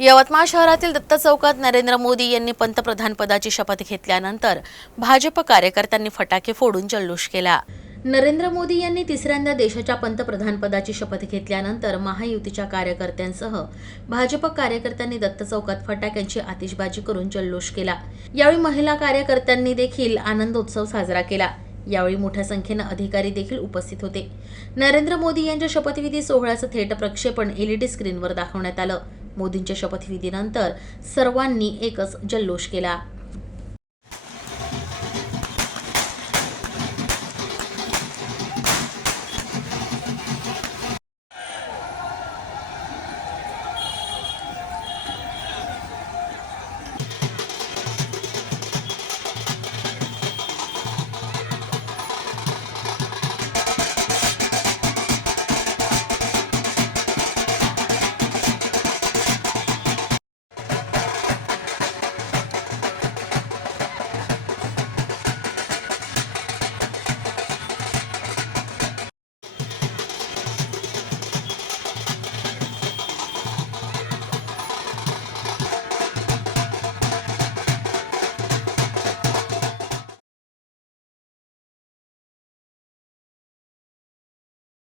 यवतमाळ शहरातील दत्त चौकात नरेंद्र मोदी यांनी पंतप्रधानपदाची शपथ घेतल्यानंतर भाजप कार्यकर्त्यांनी फटाके फोडून जल्लोष केला। नरेंद्र मोदी यांनी तिसऱ्यांदा देशाच्या पंतप्रधानपदाची शपथ घेतल्यानंतर महायुतीच्या कार्यकर्त्यांसह भाजप कार्यकर्त्यांनी दत्त चौकात फटाक्यांची आतिषबाजी करून जल्लोष केला। यावेळी महिला कार्यकर्त्यांनी देखील आनंदोत्सव साजरा केला। यावेळी मोठ्या संख्येने अधिकारी देखील उपस्थित होते। नरेंद्र मोदी यांच्या शपथविधी सोहळ्याचं थेट प्रक्षेपण LED स्क्रीनवर दाखवण्यात आलं। मोदींच्या शपथविधीनंतर सर्वांनी एकच जल्लोष केला।